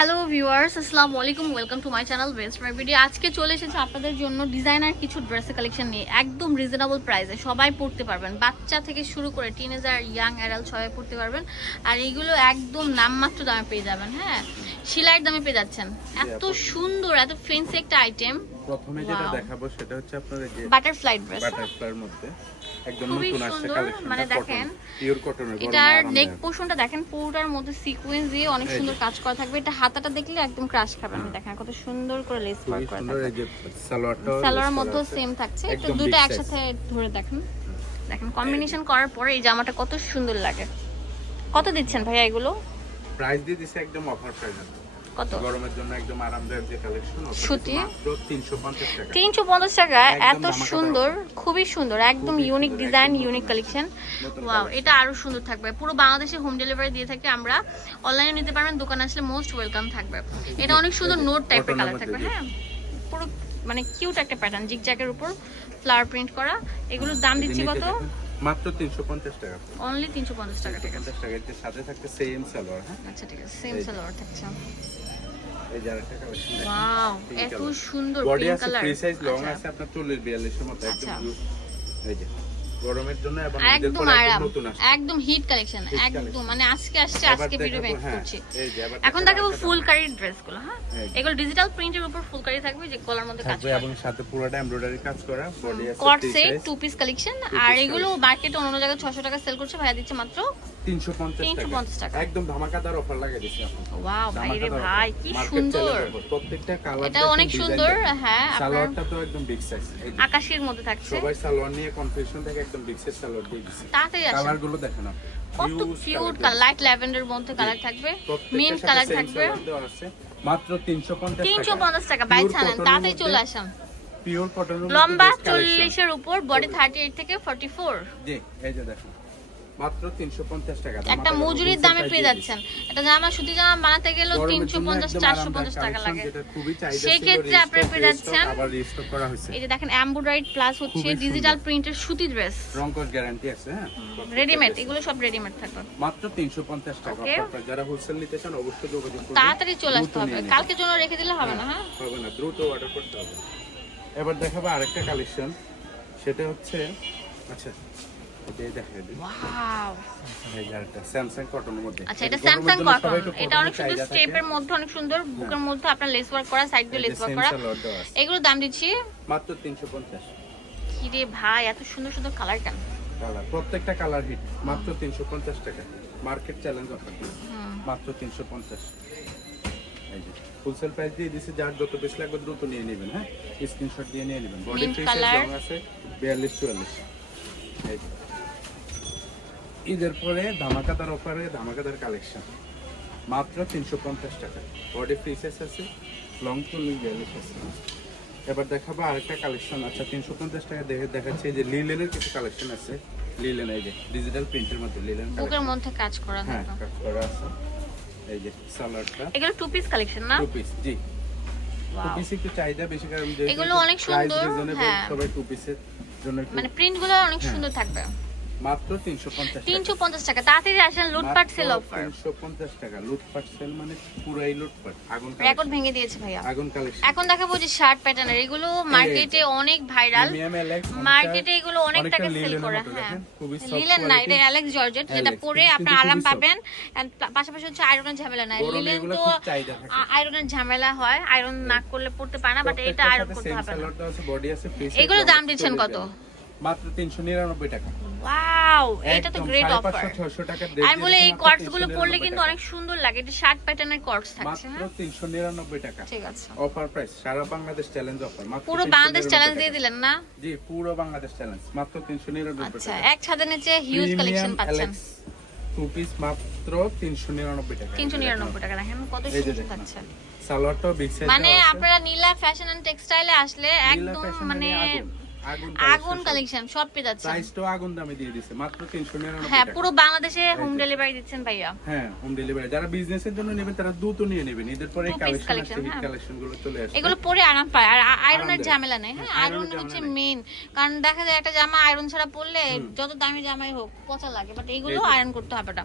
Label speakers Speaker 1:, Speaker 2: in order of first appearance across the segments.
Speaker 1: Hello viewers আসসালামু আলাইকুম welcome to my channel best my video আজকে চলে এসেছে আপনাদের জন্য ডিজাইনার কিছু ড্রেসের কালেকশন নিয়ে। একদম রিজনেবল প্রাইসে সবাই পড়তে পারবেন। বাচ্চা থেকে শুরু করে টিনেজার ইয়াং অ্যাডাল সবাই পড়তে পারবেন। আর এইগুলো একদম নামমাত্র দামে পেয়ে যাবেন হ্যাঁ? সিলাইয়ের দামে পেয়ে যাচ্ছেন। এত সুন্দর এত ফেন্সি একটা আইটেম
Speaker 2: প্রথমে যেটা দেখাবো সেটা হচ্ছে আপনার এই যে
Speaker 1: বাটারফ্লাই ড্রেস
Speaker 2: বাটারফ্লাইয়ের মধ্যে। একদম নতুন আসছে কালেকশন
Speaker 1: মানে দেখেন,
Speaker 2: পিওর কটনের
Speaker 1: এটার নেক পোর্শনটা দেখেন পুরোটার মধ্যে সিকোয়েন্স দিয়ে অনেক সুন্দর কাজ করা থাকবে। এটা হাতাটা দেখলে একদম ক্রাশ খাবেন দেখেন কত সুন্দর করে লেস ওয়ার্ক করা
Speaker 2: সুন্দর
Speaker 1: থাকবে।
Speaker 2: এই যে সালোয়ারটা
Speaker 1: সালোয়ার মধ্যেও সেম থাকছে। একটু দুটো একসাথে ধরে দেখেন। দেখেন কম্বিনেশন করার পরে এই জামাটা কত সুন্দর লাগে। কত দিচ্ছেন ভাইয়া এগুলো?
Speaker 2: প্রাইস দিয়ে দিছে একদম অফার প্রাইস
Speaker 1: কত?
Speaker 2: গরমের জন্য একদম আরামদায়ক যে কালেকশন
Speaker 1: সুতি?
Speaker 2: 350 টাকা।
Speaker 1: তিনশো পঞ্চাশ টাকায় এত সুন্দর খুবই সুন্দর একদম unique design unique collection wow এটা আরও সুন্দর থাকবে। পুরো বাংলাদেশে হোম ডেলিভারি দিয়ে থাকি আমরা অনলাইনে নিতে পারবেন দোকানে আসলে মোস্ট ওয়েলকাম থাকবে। এটা অনেক সুন্দর নোট টাইপের কালার থাকবে হ্যাঁ? পুরো মানে কিউট একটা প্যাটার্ন জিগ জ্যাকের উপর ফ্লাওয়ার প্রিন্ট করা। এগুলোর দাম দিচ্ছি কত?
Speaker 2: মাত্র 350 টাকা।
Speaker 1: অনলি তিনশো পঞ্চাশ টাকা ঠিক আছে।
Speaker 2: 350 টাকা এর সাথে থাকতে সেম সালোয়ার হ্যাঁ?
Speaker 1: আচ্ছা ঠিক আছে সেম সালোয়ার থাকছে।
Speaker 2: এই যে আরেকটা কালেকশন
Speaker 1: ওয়াও এত
Speaker 2: সুন্দর পিঙ্ক
Speaker 1: সুন্দর
Speaker 2: বডি আছে
Speaker 1: কালার
Speaker 2: ফ্রি সাইজ লং আছে আপনার 40 42 এর মতো একদম
Speaker 1: আচ্ছা।
Speaker 2: এই যে। গরমের জন্য এবং
Speaker 1: একদম আরাম
Speaker 2: একদম
Speaker 1: হিট কালেকশন একদম মানে আজকে আসছে আজকে ভিডিও মেক
Speaker 2: হ্যাঁ,
Speaker 1: করছি। এখন
Speaker 2: দেখাবো
Speaker 1: ফুল কারির ড্রেসগুলো হ্যাঁ? এগুলো ডিজিটাল প্রিন্টের উপর ফুল কারি থাকবে যে গলার মধ্যে কাজ করা
Speaker 2: এবং সাথে পুরোটা এমব্রয়ডারি কাজ করা বডি আছে
Speaker 1: কট সেট টু পিস কালেকশন আর এগুলো মার্কেটে অন্য জায়গায় ছশো টাকা সেল করছে ভাইয়া দিচ্ছে মাত্র
Speaker 2: 350
Speaker 1: 350 টাকা।
Speaker 2: একদম ধামাকাদার অফার লাগিয়ে দিছি এখন।
Speaker 1: ওয়াও ভাই রে ভাই কি সুন্দর।
Speaker 2: প্রত্যেকটা কালার
Speaker 1: এটা অনেক সুন্দর হ্যাঁ
Speaker 2: সালোয়ারটা তো একদম বিগ সাইজ
Speaker 1: আকাশের মধ্যে থাকছে।
Speaker 2: সবাই সালোয়ার নিয়ে কনফিউশন থেকে একদম বিগ সাইজ সালোয়ার দিয়ে দিছি।
Speaker 1: তাড়াতাড়ি আসেন
Speaker 2: কালারগুলো দেখেন আপনি।
Speaker 1: কত কিউট কালার লাইট ল্যাভেন্ডার মধ্যে কালার থাকবে।
Speaker 2: মিন
Speaker 1: কালার থাকবে।
Speaker 2: মাত্র 350
Speaker 1: তিনশো
Speaker 2: টাকা।
Speaker 1: পঞ্চাশ টাকা। তাড়াতাড়ি চলে আসেন
Speaker 2: পিওর কটন
Speaker 1: লম্বা চল্লিশের উপর বডি থার্টি এইট থেকে ফর্টি ফোর
Speaker 2: জি এই যে দেখুন। মাত্র 350 টাকা।
Speaker 1: একটা মজুরির দামে পেয়ে যাচ্ছেন। এটা জামা সুতি জামা বানাতে পঞ্চাশ চারশো পঞ্চাশ টাকা লাগে। সেক্ষেত্রে
Speaker 2: restock,
Speaker 1: আপনারা পেয়ে যাচ্ছেন-
Speaker 2: আবার রিস্টক করা হয়েছে।
Speaker 1: এই যে দেখেন এমব্রয়ডারি প্লাস হচ্ছে ডিজিটাল প্রিন্টের সুতি ড্রেস
Speaker 2: রংকশ গ্যারান্টি আছে হ্যাঁ?
Speaker 1: রেডিমেড এগুলো সব রেডিমেড থাকবে।
Speaker 2: মাত্র 350 টাকা. যারা হোলসেল নিতে চান অবশ্যই যোগাযোগ করবেন।
Speaker 1: তাড়াতাড়ি চলে আসতে হবে। কালকের জন্য রেখে দিলে হবে না হ্যাঁ
Speaker 2: হবে না। দ্রুত অর্ডার করতে হবে। এবার দেখাবো আরেকটা কালেকশন সেটা হচ্ছে আচ্ছা।
Speaker 1: আচ্ছা এটা স্যামসাং কটন এটা অনেক সুন্দর স্টেপের মধ্যে অনেক সুন্দর বুকের মধ্যে আপনার লেস ওয়ার্ক করা সাইড দিয়ে লেস ওয়ার্ক করা।
Speaker 2: সালোয়ার দেওয়া আছে।
Speaker 1: এগুলোর দাম দিচ্ছি?
Speaker 2: মাত্র 350
Speaker 1: কি রে ভাই এত সুন্দর সুন্দর কালার কেন?
Speaker 2: কালার প্রত্যেকটা কালার হিট মাত্র 350 টাকা। মার্কেট চ্যালেঞ্জ অফার মাত্র 350 এই যে হোলসেল প্রাইস দিয়ে দিছে যার যত বেশি লাগবে দ্রুত নিয়ে নেবেন হ্যাঁ? স্ক্রিনশট দিয়ে নিয়ে নেবেন। Body
Speaker 1: Mint
Speaker 2: free
Speaker 1: color।
Speaker 2: রং আছে 42 44 এই যে ঈদের পরে ধামাকাদার অফারে ধামাকাদার কালেকশন। মাত্র 350 টাকা। বডি ফ্রি সাইজ আছে লং চুল বিয়াল্লিশ আছে। এবার দেখাবো আরেকটা কালেকশন। আচ্ছা তিনশো পঞ্চাশ টাকা দেখে দেখাচ্ছে। যে লিলেনের কিছু কালেকশন আছে। লিলেন এই যে ডিজিটাল প্রিন্টের মধ্যে লিলেন
Speaker 1: বুকের মধ্যে কাজ করা
Speaker 2: হ্যাঁ কাজ করা আছে। এই যে সালোয়ারটা।
Speaker 1: এগুলো টু পিস কালেকশন না?
Speaker 2: টু পিস জি। টু পিস একটু চাহিদা বেশি কারণ
Speaker 1: এগুলো অনেক সুন্দর, হ্যাঁ।
Speaker 2: সবাই টু পিসের জন্য
Speaker 1: মানে প্রিন্টগুলো অনেক
Speaker 2: হ্যাঁ।
Speaker 1: সুন্দর থাকবে।
Speaker 2: মাত্র তিনশো পঞ্চাশ
Speaker 1: তিনশো পঞ্চাশ টাকা। তাড়াতাড়ি আসেন লুটপাট সেল অফার
Speaker 2: তিনশো পঞ্চাশ টাকা। লুটপাট সেল মানে পুরাই লুটপাট। আগুন
Speaker 1: রেকর্ড ভেঙে দিয়েছে ভাইয়া।
Speaker 2: আগুন কালেকশন
Speaker 1: এখন দেখাবো যে শার্ট প্যাটার্নের এগুলো মার্কেটে অনেক ভাইরাল মার্কেটে এগুলো অনেক টাকা সেল করে হ্যাঁ। লিলেন না এটা অ্যালেক্স জর্জেট যেটা পরে আপনার আরাম পাবেন। পা- পাশাপাশি হচ্ছে আয়রনের ঝামেলা নাই লিলেন তো। আয়রনের ঝামেলা হয়। আয়রন না করলে পড়তে পারে না বাট এটা আয়রন করতে হবে এগুলোর দাম দিচ্ছেন কত?
Speaker 2: মাত্র 399 টাকা।
Speaker 1: ওয়াও এটা তো গ্রেট অফার
Speaker 2: 600 টাকার dress
Speaker 1: আমি বলে এই কর্ডসগুলো
Speaker 2: 399
Speaker 1: পরলে কিন্তু অনেক সুন্দর লাগে এটা শার্ট প্যাটার্নের কর্ডস থাকছে
Speaker 2: মাত্র
Speaker 1: হ্যাঁ?
Speaker 2: 399 টাকা।
Speaker 1: ঠিক আছে।
Speaker 2: অফার প্রাইস সারা বাংলাদেশ চ্যালেঞ্জ অফার মাত্র
Speaker 1: পুরো বাংলাদেশ চ্যালেঞ্জ দিয়ে দিলেন না?
Speaker 2: জি পুরো বাংলাদেশ চ্যালেঞ্জ মাত্র 399
Speaker 1: আচ্ছা এক ছাদের নিচে হিউজ কালেকশন পাচ্ছেন।
Speaker 2: টু পিস মাত্র 399 টাকা।
Speaker 1: তিনশো নিরানব্বই টাকা দেখেন কত সুন্দর থাকছে
Speaker 2: সালোয়ারটাও বিগ সাইজ
Speaker 1: মানে আপনারা নীলা ফ্যাশন এন্ড টেক্সটাইলে আসলে একদম মানে
Speaker 2: আগুন
Speaker 1: কালেকশন সব পেয়ে যাচ্ছেন
Speaker 2: প্রাইসটাও আগুন দামে দিয়ে দিছে মাত্র তিনশো নিরানব্বই
Speaker 1: হ্যাঁ পুরো বাংলাদেশে হোম ডেলিভারি দিচ্ছেন ভাইয়া।
Speaker 2: হ্যাঁ হোম ডেলিভারি যারা বিজনেসের জন্য নেবেন তারা দ্রুত নিয়ে নেবেন। এদের পরে কালেকশন
Speaker 1: হ্যাঁ।
Speaker 2: কালেকশনগুলো চলে আসছে।
Speaker 1: এগুলো পরে আরাম পায়। আর আয়রনের ঝামেলা নেই। হ্যাঁ
Speaker 2: হ্যাঁ,
Speaker 1: আয়রন হচ্ছে মেইন কারণ দেখা যায় একটা জামা আয়রন ছাড়া পরলে যত দামি জামাই হোক পচা লাগে। বাট এগুলো আয়রন করতে হবে না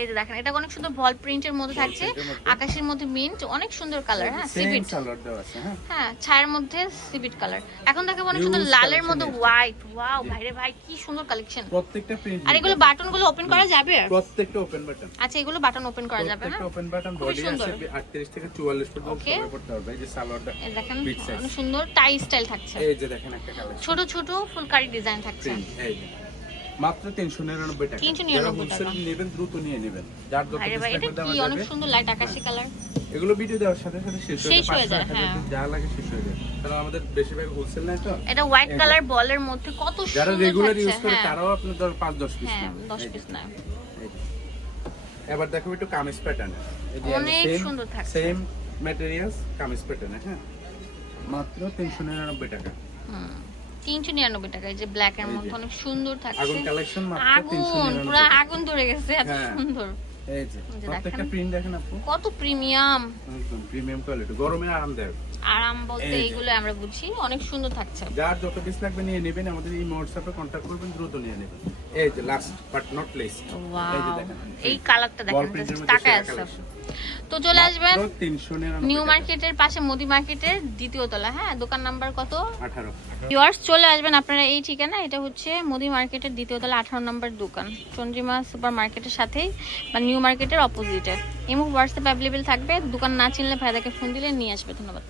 Speaker 2: এই যে
Speaker 1: দেখেন এটা অনেক সুন্দর ভল প্রিন্টের মধ্যে থাকছে।
Speaker 2: print এর মধ্যে।
Speaker 1: আকাশের মধ্যে মিন্ট অনেক সুন্দর কালার হ্যাঁ সিভিট
Speaker 2: সালোয়ার দেওয়া আছে হ্যাঁ।
Speaker 1: হ্যাঁ ছায়ের মধ্যে সিভিট কালার এখন দেখাবো অনেক সুন্দর লালের মধ্যে হোয়াইট ওয়াও
Speaker 2: বাইরে
Speaker 1: ভাইরে ভাই কি সুন্দর কালেকশন
Speaker 2: প্রত্যেকটা প্রিন্ট
Speaker 1: আর এগুলো বাটনগুলো ওপেন করা যাবে
Speaker 2: প্রত্যেকটা ওপেন বাটন
Speaker 1: আচ্ছা এগুলো বাটন ওপেন করা যাবে
Speaker 2: না? ওপেন বাটন বডি
Speaker 1: সুন্দর।
Speaker 2: আছে 38 থেকে 44 পর্যন্ত
Speaker 1: ওকে
Speaker 2: সবাই পড়তে পারবে এই যে সালোয়ারটা
Speaker 1: দেখেন অনেক সুন্দর টাই স্টাইল থাকছে।
Speaker 2: এই যে দেখেন একটা কালেকশন
Speaker 1: ছোট ছোট ফুলকারি ডিজাইন থাকছে।
Speaker 2: এই যে। মাত্র 399 টাকা।
Speaker 1: 399 টাকা।
Speaker 2: নেবেন দ্রুত নিয়ে নেবেন। যার যত
Speaker 1: আরে ভাই এটা কি অনেক সুন্দর লাইট আকাশি কালার
Speaker 2: এগুলো ভিডিও দেওয়ার সাথে সাথে শেষ হয়ে
Speaker 1: শেষ
Speaker 2: যায়
Speaker 1: হয়ে যায়, হ্যাঁ।
Speaker 2: যা লাগে শেষ হয়ে যায়। কারণ আমাদের বেশিরভাগ হোলসেল নাই তো।
Speaker 1: এটা হোয়াইট কালার বলের মধ্যে কত
Speaker 2: যারা রেগুলার ইউজ করে
Speaker 1: হ্যাঁ।
Speaker 2: তারাও আপনার ধর 5 10 পিস
Speaker 1: হ্যাঁ 10 পিস না
Speaker 2: এবার দেখো একটু কামিজ প্যাটার্ন
Speaker 1: অনেক সুন্দর থাকছে।
Speaker 2: সেম ম্যাটেরিয়ালস কামিজ প্যাটার্ন হ্যাঁ। মাত্র 399 টাকা।
Speaker 1: হুম। তিনশো নিরানব্বই টাকা এই যে ব্ল্যাক এর মধ্যে অনেক সুন্দর থাকছে।
Speaker 2: আগুন কালেকশন
Speaker 1: আগুন পুরো আগুন ধরে গেছে এত
Speaker 2: হ্যাঁ।
Speaker 1: সুন্দর। কত প্রিমিয়াম
Speaker 2: একদম প্রিমিয়াম কোয়ালিটি গরমে আরামদায়ক।
Speaker 1: আরাম বলতে এইগুলো আমরা বুঝি অনেক সুন্দর থাকছে।
Speaker 2: যার যত পিস লাগবে নিয়ে নেবেন আমাদের এই হোয়াটসঅ্যাপে কন্ট্যাক্ট করবেন দ্রুত নিয়ে নেবেন। এই যে লাস্ট বাট নট লিস্ট এই
Speaker 1: ওয়াও এই কালারটা দেখেন তাকায় আছে তো চলে আসবেন নিউ মার্কেটের পাশে মোদি মার্কেটের দ্বিতীয় তলা হ্যাঁ? দোকান নাম্বার কত?
Speaker 2: 18
Speaker 1: ভিউয়ার্স চলে আসবেন আপনারা এই ঠিকানা এটা হচ্ছে মোদি মার্কেটের দ্বিতীয় তলা আঠারো নম্বর দোকান। চন্দ্রিমা সুপার মার্কেটের সাথেই বা নিউ মার্কেটের অপোজিটে এমন হোয়াটসঅ্যাপ অ্যাভেলেবেল থাকবে। দোকান না চিনলে ভাইদাকে ফোন দিলে নিয়ে আসবে। ধন্যবাদ।